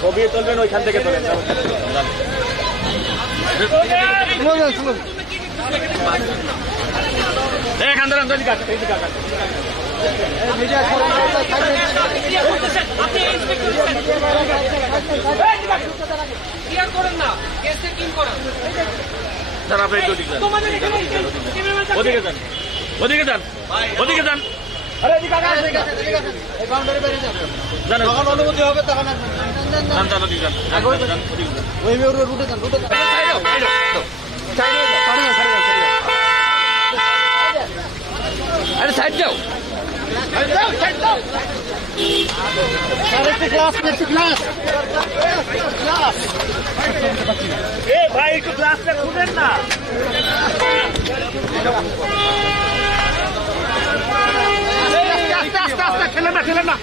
ছবি তুলবেন ওইখান থেকে তোলেন। ওদিকে যান, ওদিকে যান, ওদিকে যান। যখন অনুমতি হবে তখন আরে সাইড যাও, ভাই একটু গ্লাসটা খুলেন না। খেলেন না, খেলেন না।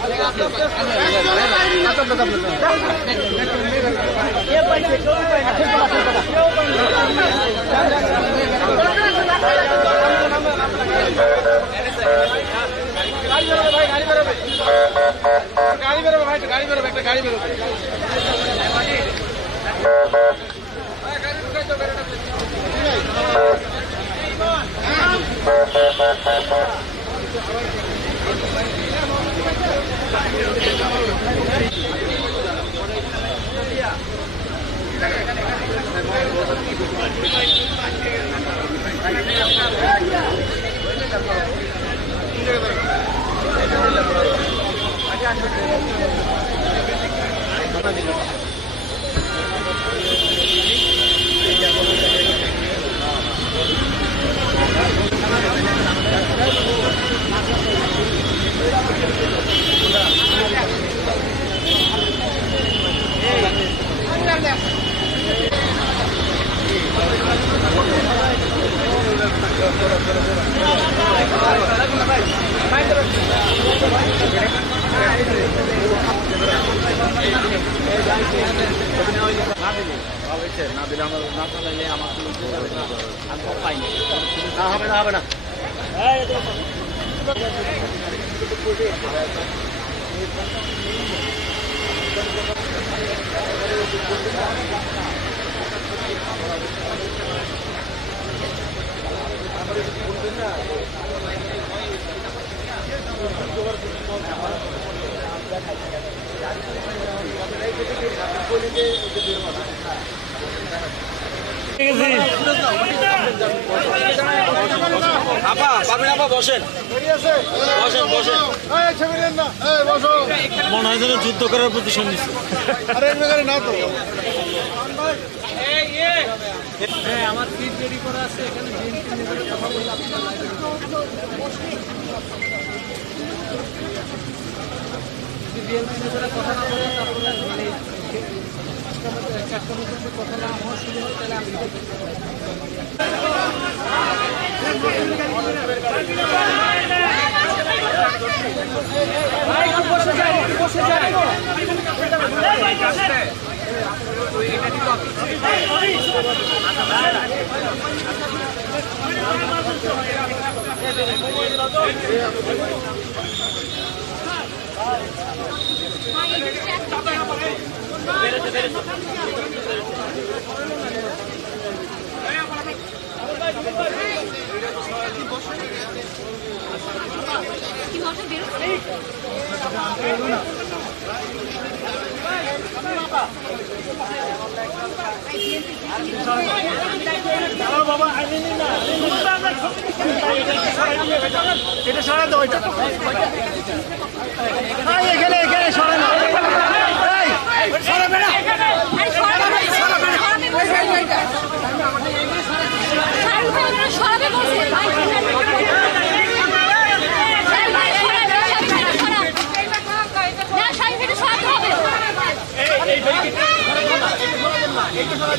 গাড়ি বেরোবে ভাই, গাড়ি বেরোবে, একটা গাড়ি বেরোবে। না দিলে আমার না চালাইলে আমার আমি পাইনি, না হবে না, হবে না। বসেন, বসেন, বসেন। মনে হয় যেন যুদ্ধ করার প্রতিশোধ নিচ্ছে। না তো আমার সিট রেডি করা আছে এখানে। কথা না বলে তারপরে মানে কথা না হওয়া শুরু হয় তাহলে আমি বসে যাই, বসে যাই। এটা সরা দাও, এটা এখানে এখানে সরা না, সরাবে না, সরাবে বলছে।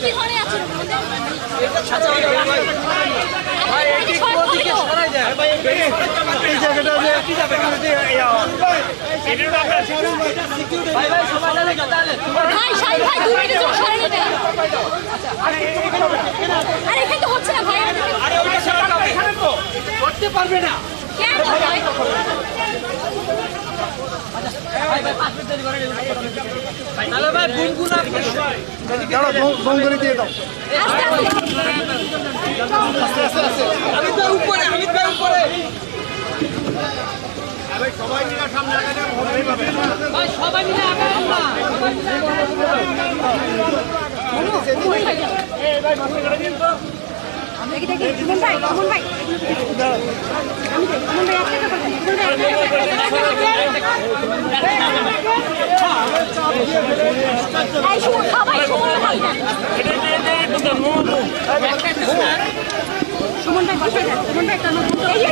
কি করে আছে এই জায়গাটা ভাই শাহিদ ভাই 2 মিনিটের জন্য সরে নেবে আরে এখানে তো হচ্ছে না ভাই করতে পারবে না কেন ভাই তাহলে ভাই গুনগুনা বঙ্গলি দিয়ে দাও আস্তে আস্তে আমি তো উপরে সবাই মিলে সামনে আগে হবে ভাই সবাই মিলে আগান না দেখি দেখি সুমন ভাই এই সুমন সবাই সুমন ভাই বসে যান সুমন ভাই কেন এই যে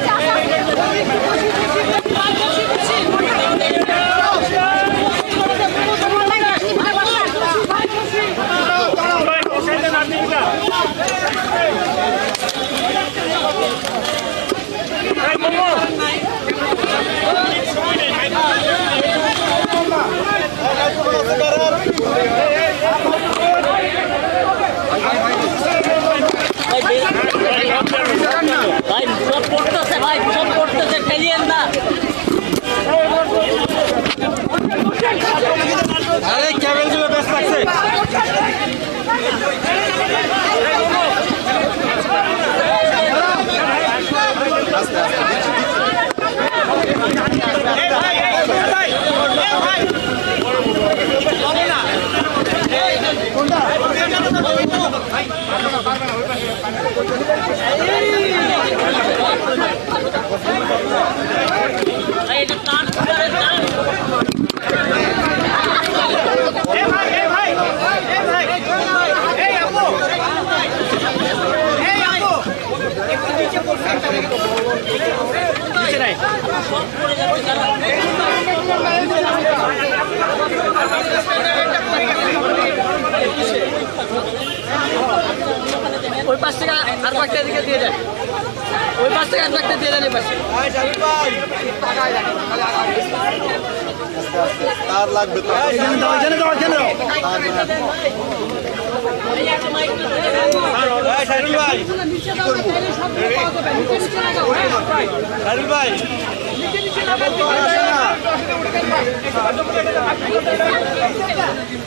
ভাই সব পড়তেছে খেলিয়েন না আরে ক্যামেল গুলো ব্যস্ত লাগছে ওই পাশ থেকে আর পাঁচটা দিকে দিয়ে দেন ওই পাশ থেকে আর পাঁচটা দিয়ে দেন এই পাশে তার লাগবে তো এখানে দাও শাহরুল ভাই শাহরুল ভাই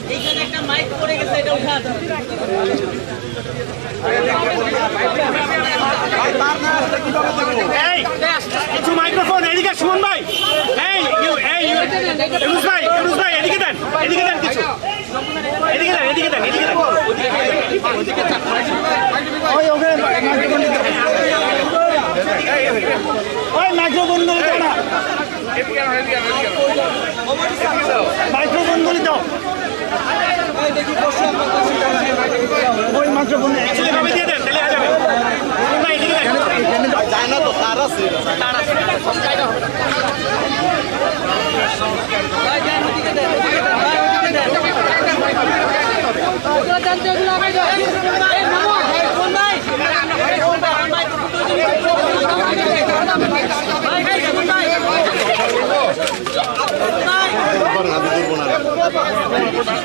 এইখানে একটা মাইক পড়ে গেছে এটা উঠান কিছু মাইক্রোফোন এদিকে সুমন ভাই ইউনুস ভাই এদিকে দেন কিছু এদিকে দেন ওই মাইক্রোফোন গুলো দাও না মাইক্রোফোন গুলো দাও ওই মাইক্রোফোন দিয়ে দেন তাহলে হয়ে যাবে ভাই এদিকে দেন যায় না তো তার আছে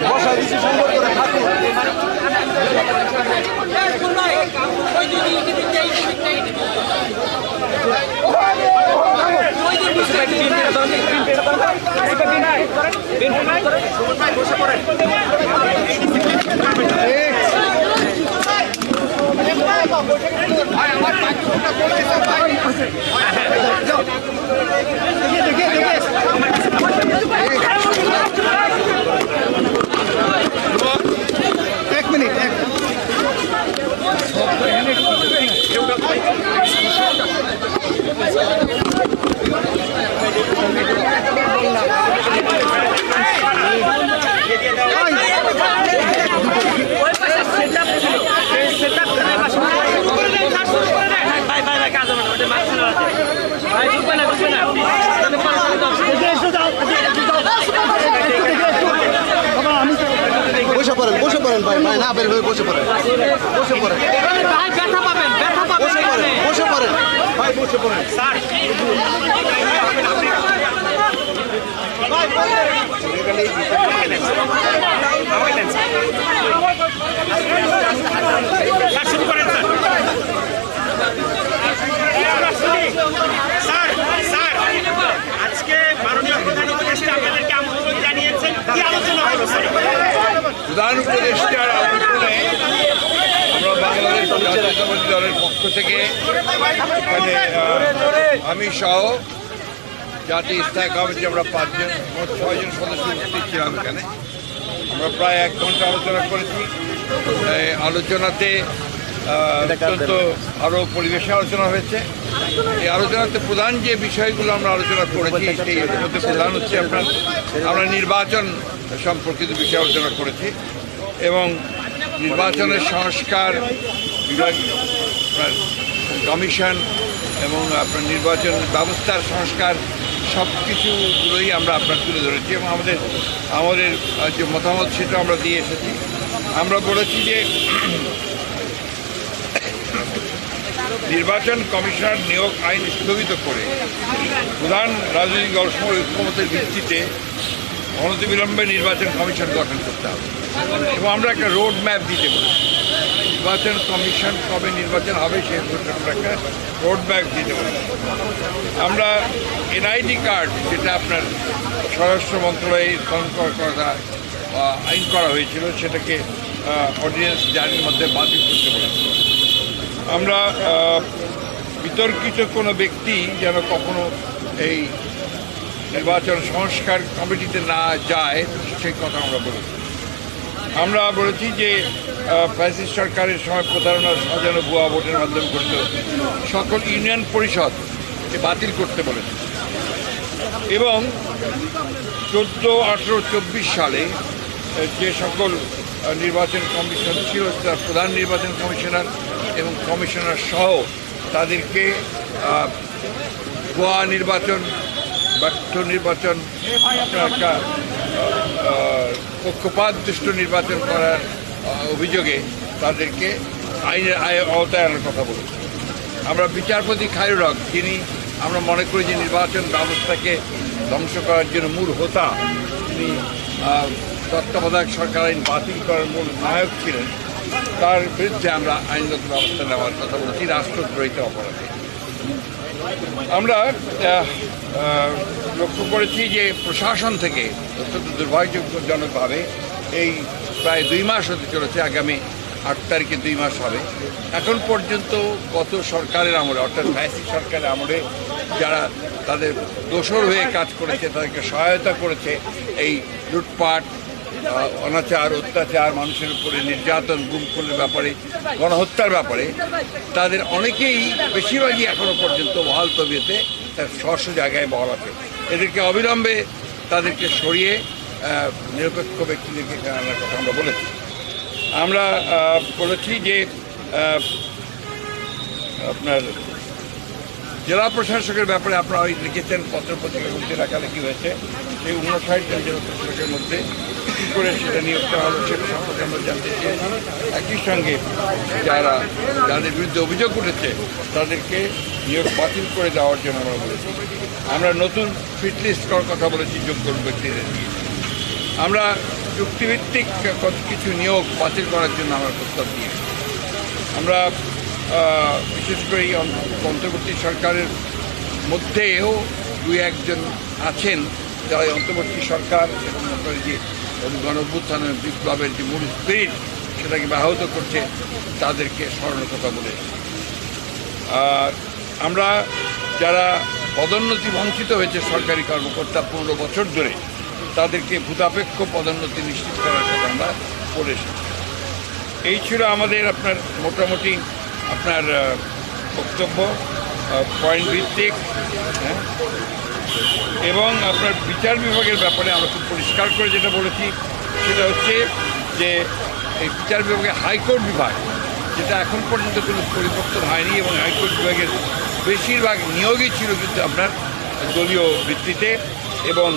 বসা দিচ্ছি সুন্দর করে থাকুন এক মিনিট বসে পড়েন ভাই না বের হয়ে বসে পড়েন স্যার স্যার শুরু করেন স্যার। স্যার আজকে মাননীয় প্রধান উপদেষ্টা আপনাদেরকে আমন্ত্রণ জানিয়েছেন, কি আলোচনা হলো স্যার? প্রধান উপদেষ্টার আমন্ত্রণে আমরা বাংলাদেশ জাতীয়তাবাদী দলের পক্ষ থেকে এখানে আমি সহ জাতীয় স্থায়ী কমিটি আমরা 5 জন মোট 6 জন সদস্য উপস্থিত ছিলাম এখানে। আমরা প্রায় 1 ঘন্টা আলোচনা করেছি। এই আলোচনাতে অত্যন্ত আরও পরিবেশে আলোচনা হয়েছে। এই আলোচনাতে প্রধান যে বিষয়গুলো আমরা আলোচনা করেছি সেই মধ্যে প্রধান হচ্ছে আমরা নির্বাচন সম্পর্কিত বিষয়ে আলোচনা করেছি এবং নির্বাচনের সংস্কার বিভাগ কমিশন এবং আপনার নির্বাচন ব্যবস্থার সংস্কার সব কিছুগুলোই আমরা আপনার তুলে ধরেছি এবং আমাদের যে মতামত সেটা আমরা দিয়ে এসেছি। আমরা বলেছি যে নির্বাচন কমিশনার নিয়োগ আইন স্থগিত করে প্রধান রাজনৈতিক দলসমূহের ঐক্যমতের ভিত্তিতে অনতিবিলম্বে নির্বাচন কমিশন গঠন করতে হবে এবং আমরা একটা রোড ম্যাপ দিতে বলেছি। নির্বাচন কমিশন কবে নির্বাচন হবে সে আমরা একটা রোড ম্যাপ দিতে বলেছি। আমরা এনআইডি কার্ড যেটা আপনার স্বরাষ্ট্র মন্ত্রণালয়ে আইন করা হয়েছিল সেটাকে অর্ডিন্যান্স জারির মধ্যে বাতিল করতে বলেছি। আমরা বিতর্কিত কোনো ব্যক্তি যেন কখনো এই নির্বাচন সংস্কার কমিটিতে না যায় সেই কথা আমরা বলেছি। আমরা বলেছি যে ফ্যাসিস্ট সরকারের সময় প্রতারণার সাজানো ভুয়া ভোটের মাধ্যমে গঠিত সকল ইউনিয়ন পরিষদ বাতিল করতে বলেছি এবং 14, 18, 24 সালে যে সকল নির্বাচন কমিশন ছিল তার প্রধান নির্বাচন কমিশনার এবং কমিশনার সহ তাদেরকে ভুয়া নির্বাচন, ব্যর্থ নির্বাচন, আপনার একটা পক্ষপাতদুষ্ট নির্বাচন করার অভিযোগে তাদেরকে আইনের আওতায় আনার কথা বলেছি। আমরা বিচারপতি খায়রুল হক, যিনি আমরা মনে করি যে নির্বাচন ব্যবস্থাকে ধ্বংস করার জন্য মূল হোতা, তিনি তত্ত্বাবধায়ক সরকার আইন বাতিল করার মূল নায়ক ছিলেন, তার বিরুদ্ধে আমরা আইনগত ব্যবস্থা নেওয়ার কথা বলেছি রাষ্ট্রদ্রোহিতা অপরাধে। আমরা লক্ষ্য করেছি যে প্রশাসন থেকে অত্যন্ত দুর্ভাগ্যজনকভাবে এই প্রায় 2 মাস হতে চলেছে, আগামী 8 তারিখে 2 মাস হবে, এখন পর্যন্ত গত সরকারের আমলে অর্থাৎ ফ্যাসিস্ট সরকারের আমলে যারা তাদের দোসর হয়ে কাজ করেছে, তাদেরকে সহায়তা করেছে এই লুটপাট, অনাচার, অত্যাচার, মানুষের উপরে নির্যাতন, গুম খুনের ব্যাপারে, গণহত্যার ব্যাপারে তাদের অনেকেই, বেশিরভাগই এখনও পর্যন্ত বহাল তবিয়তে তার স্ব জায়গায় বহাল আছে। এদেরকে অবিলম্বে তাদেরকে সরিয়ে নিরপেক্ষ ব্যক্তিদেরকে আনার কথা আমরা বলেছি। আমরা বলেছি যে আপনার জেলা প্রশাসকের ব্যাপারে আপনারা লিখেছেন পত্রপত্রিকার মধ্যে লেখালেখি হয়েছে, সেই 59 জন জেলা প্রশাসকের মধ্যে কী করে সেটা নিয়োগ করা হলো সেটা সম্পর্কে আমরা জানতে চেয়েছি। একই সঙ্গে যাদের বিরুদ্ধে অভিযোগ উঠেছে তাদেরকে নিয়োগ বাতিল করে দেওয়ার জন্য আমরা বলেছি। আমরা নতুন ফিট লিস্ট করার কথা বলেছি যোগ্য ব্যক্তিদের। আমরা চুক্তিভিত্তিক কিছু নিয়োগ বাতিল করার জন্য আমরা প্রস্তাব দিয়েছি। আমরা বিশেষ করে এই অন্তর্বর্তী সরকারের মধ্যেও 2-1 জন আছেন যারা অন্তর্বর্তী সরকার এবং যে গণঅভ্যুত্থানের বিপ্লবের যে মূল স্পিরিট সেটাকে ব্যাহত করছে তাদেরকে স্মরণের কথা বলেছি। আমরা যারা পদোন্নতি বঞ্চিত হয়েছে সরকারি কর্মকর্তা 15 বছর ধরে, তাদেরকে ভূতাপেক্ষ পদোন্নতি নিশ্চিত করার কথা আমরা বলে এসেছি। এই ছিল আমাদের আপনার মোটামুটি আপনার বক্তব্য, পয়েন্ট ভিত্তিক, হ্যাঁ। এবং আপনার বিচার বিভাগের ব্যাপারে আমরা খুব পরিষ্কার করে যেটা বলেছি সেটা হচ্ছে যে এই বিচার বিভাগে হাইকোর্ট বিভাগ, যেটা এখন পর্যন্ত কোনো পরিবর্তন হয়নি এবং হাইকোর্ট বিভাগের বেশিরভাগ নিয়োগই ছিল কিন্তু আপনার দলীয় ভিত্তিতে এবং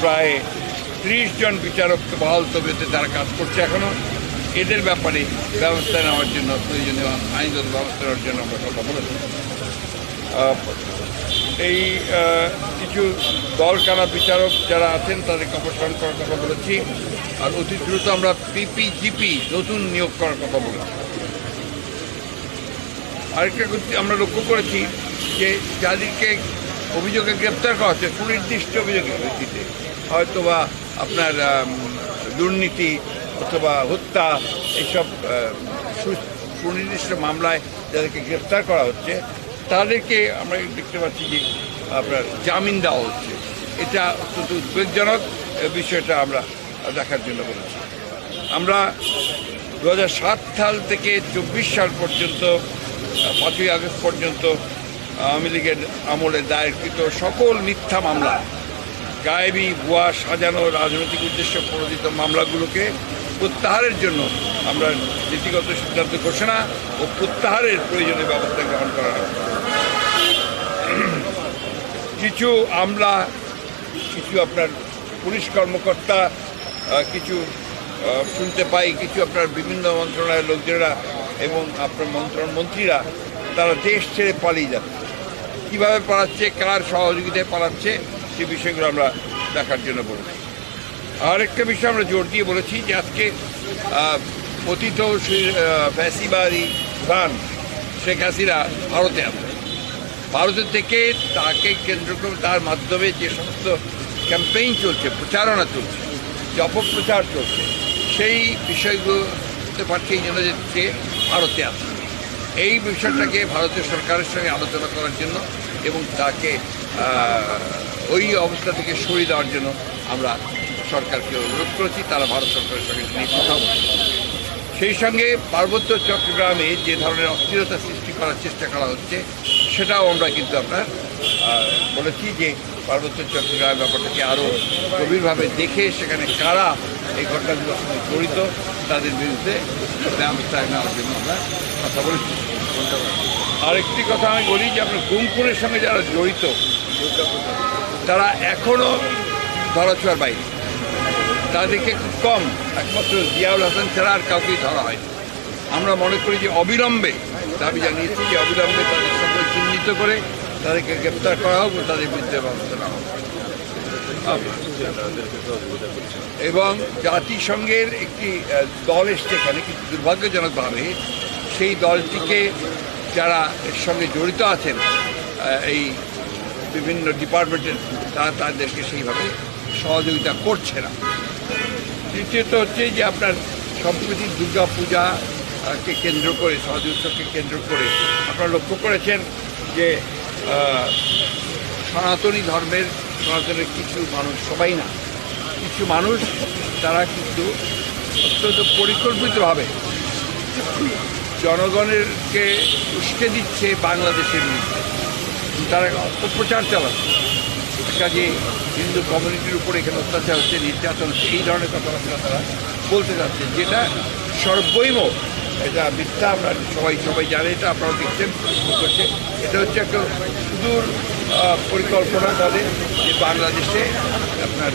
প্রায় 30 জন বিচারক বহাল তবিয়তে তারা কাজ করছে এখনও। এদের ব্যাপারে ব্যবস্থা নেওয়ার জন্য, প্রয়োজনীয় আইনগত ব্যবস্থা নেওয়ার জন্য আমরা কথা বলেছি। এই কিছু দল কানা বিচারক যারা আছেন তাদেরকে অপসারণ করার কথা বলেছি। আর অতি দ্রুত আমরা পিপিজিপি নতুন নিয়োগ করার কথা বলেছি। আরেকটা আমরা লক্ষ্য করেছি যে যাদেরকে অভিযোগে গ্রেপ্তার করা হচ্ছে সুনির্দিষ্ট অভিযোগের ভিত্তিতে, হয়তো বা আপনার দুর্নীতি অথবা হত্যা এইসব সুনির্দিষ্ট মামলায় যাদেরকে গ্রেপ্তার করা হচ্ছে তাদেরকে আমরা দেখতে পাচ্ছি যে আপনার জামিন দেওয়া হচ্ছে। এটা অত্যন্ত উদ্বেগজনক বিষয়টা আমরা দেখার জন্য বলেছি। আমরা 2007 সাল থেকে 24 সাল পর্যন্ত 5ই আগস্ট পর্যন্ত আওয়ামী লীগের আমলে দায়েরকৃত সকল মিথ্যা মামলা, গায়েবী ভুয়া সাজানো রাজনৈতিক উদ্দেশ্যে প্রণোদিত মামলাগুলোকে প্রত্যাহারের জন্য আমরা নীতিগত সিদ্ধান্ত ঘোষণা ও প্রত্যাহারের প্রয়োজনীয় ব্যবস্থা গ্রহণ করা হবে। কিছু আমলা, কিছু আপনার পুলিশ কর্মকর্তা, কিছু শুনতে পাই কিছু আপনার বিভিন্ন মন্ত্রণালয়ের লোকজনেরা এবং আপনার মন্ত্রীরা তারা দেশ ছেড়ে পালিয়ে যাচ্ছে। কীভাবে পালাচ্ছে, কার সহযোগিতায় পালাচ্ছে, সে বিষয়গুলো আমরা দেখার জন্য বলেছি। আরেকটা বিষয় আমরা জোর দিয়ে বলেছি যে আজকে পতিত ফ্যাসিবাদী প্রধান শেখ হাসিনা ভারতে আছে। ভারতের থেকে তাকে কেন্দ্র করে তার মাধ্যমে যে সমস্ত ক্যাম্পেইন চলছে, প্রচারণা চলছে, যে অপপ্রচার চলছে, সেই বিষয়গুলো হতে পারছে এই জন্য যে সে ভারতে আছে। এই বিষয়টাকে ভারতের সরকারের সঙ্গে আলোচনা করার জন্য এবং তাকে ওই অবস্থা থেকে সরিয়ে দেওয়ার জন্য আমরা সরকারকে অনুরোধ করেছি। তারা ভারত সরকারের সঙ্গে নিয়ে কথা বলছে। সেই সঙ্গে পার্বত্য চট্টগ্রামে যে ধরনের অস্থিরতা সৃষ্টি করার চেষ্টা করা হচ্ছে সেটাও আমরা কিন্তু আপনার বলেছি যে পার্বত্য চট্টগ্রামের ব্যাপারটাকে আরও গভীরভাবে দেখে সেখানে কারা এই ঘটনাগুলোর সঙ্গে জড়িত তাদের বিরুদ্ধে ব্যবস্থা নেওয়ার জন্য আমরা কথা বলেছি। আরেকটি কথা আমি বলি যে আপনার গুমখুনের সঙ্গে যারা জড়িত তারা এখনও ধরাছোঁয়ার বাইরে। তাদেরকে খুব কম, একমাত্র জিয়াউল হাসান ছাড়া আর কাউকেই ধরা হয়। আমরা মনে করি যে অবিলম্বে দাবি জানিয়েছি যে অবিলম্বে তাদের সঙ্গে চিহ্নিত করে তাদেরকে গ্রেপ্তার করা হোক ও তাদের বিরুদ্ধে ব্যবস্থা নেওয়া হোক। এবং জাতিসংঘের একটি দল এসছে এখানে, কিন্তু দুর্ভাগ্যজনকভাবে সেই দলটিকে যারা এর সঙ্গে জড়িত আছেন এই বিভিন্ন ডিপার্টমেন্টের, তারা তাদেরকে সেইভাবে সহযোগিতা করছে না। দ্বিতীয়ত হচ্ছে যে আপনার সম্প্রতি দুর্গা পূজাকে কেন্দ্র করে, সহযোগী উৎসবকে কেন্দ্র করে আপনারা লক্ষ্য করেছেন যে সনাতনের কিছু মানুষ, সবাই না, কিছু মানুষ তারা কিন্তু অত্যন্ত পরিকল্পিতভাবে জনগণেরকে উস্কে দিচ্ছে বাংলাদেশের বিরুদ্ধে। তারা অপপ্রচার চালাচ্ছে, কাজে হিন্দু কমিউনিটির উপরে এখানে অত্যাচার হচ্ছে, নির্যাতন হচ্ছে, এই ধরনের কথাবার্তা তারা বলতে যাচ্ছে, যেটা সর্বৈব এটা মিথ্যা। আমরা সবাই জানে, এটা আপনারা দেখছেন করছে। এটা হচ্ছে একটা সুদূর পরিকল্পনা তাদের যে বাংলাদেশে আপনার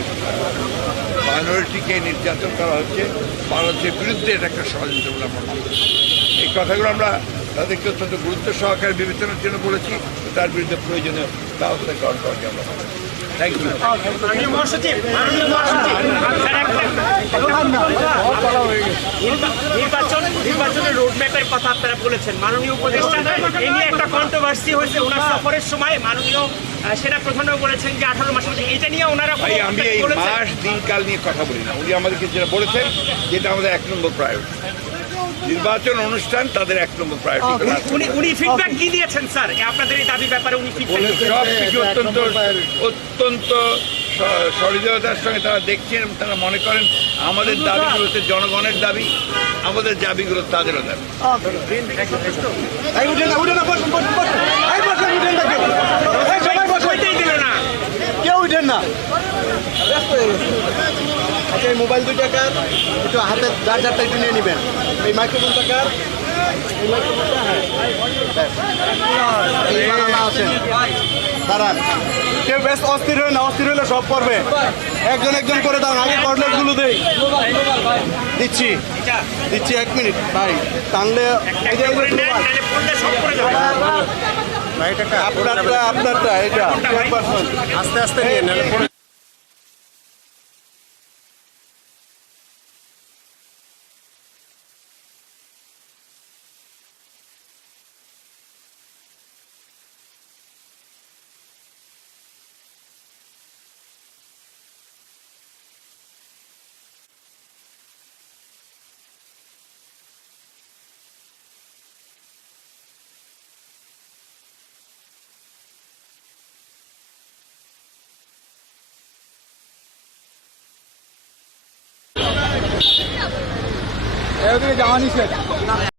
মাইনরিটিকে নির্যাতন করা হচ্ছে, বাংলাদেশের বিরুদ্ধে এটা একটা ষড়যন্ত্র বলে আমরা মনে করি। এই কথাগুলো আমরা তাদেরকে অত্যন্ত গুরুত্ব সহকারে বিবেচনার জন্য বলেছি, তার বিরুদ্ধে প্রয়োজনীয় ব্যবস্থা গ্রহণ করার জন্য। Thank you. নির্বাচনের রোডম্যাপের কথা আপনারা বলেছেন, মাননীয় উপদেষ্টা এই নিয়ে একটা কন্ট্রোভার্সি হয়েছে। ওনার সফরের সময় মাননীয় সেনা প্রধানও বলেছেন যে 18 মাসের মধ্যে, এটা নিয়ে ওনারা ভাই আমি এই মাস দিনকাল নিয়ে কথা বলি না। উনি আমাদেরকে যেটা বলেছেন যেটা আমাদের 1 নম্বর প্রায়োরিটি, নির্বাচন অনুষ্ঠান তাদের 1 নম্বর প্রায়োরিটি। উনি ফিডব্যাক কি দিয়েছেন স্যার আপনাদের এই দাবির ব্যাপারে? উনি সব কিছু অত্যন্ত সহৃদয়তার সঙ্গে তারা দেখছেন এবং তারা মনে করেন আমাদের দাবিগুলো হচ্ছে জনগণের দাবি, আমাদের দাবিগুলো তাদেরও দাবি। কেউ উঠেন না। আচ্ছা, এই মোবাইল 2 টাকার একটু হাতে চার্জারটা একটু নিয়ে নেবেন। এই মাইক্রোফোন টাকার এই মাইক্রোফোনটা, হ্যাঁ আছেন দাঁড়ান। কেউ বেশ অস্থির হয় না, অস্থির হলে সব করবে। একজন একজন করে দাঁড়ান, আগে কর্নারগুলো দেই। দিচ্ছি 1 মিনিট ভাই, টানলে আপনারটা এটা চেয়ারপারসন আস্তে আস্তে নিয়ে নেন। যাওয়া নিষেধ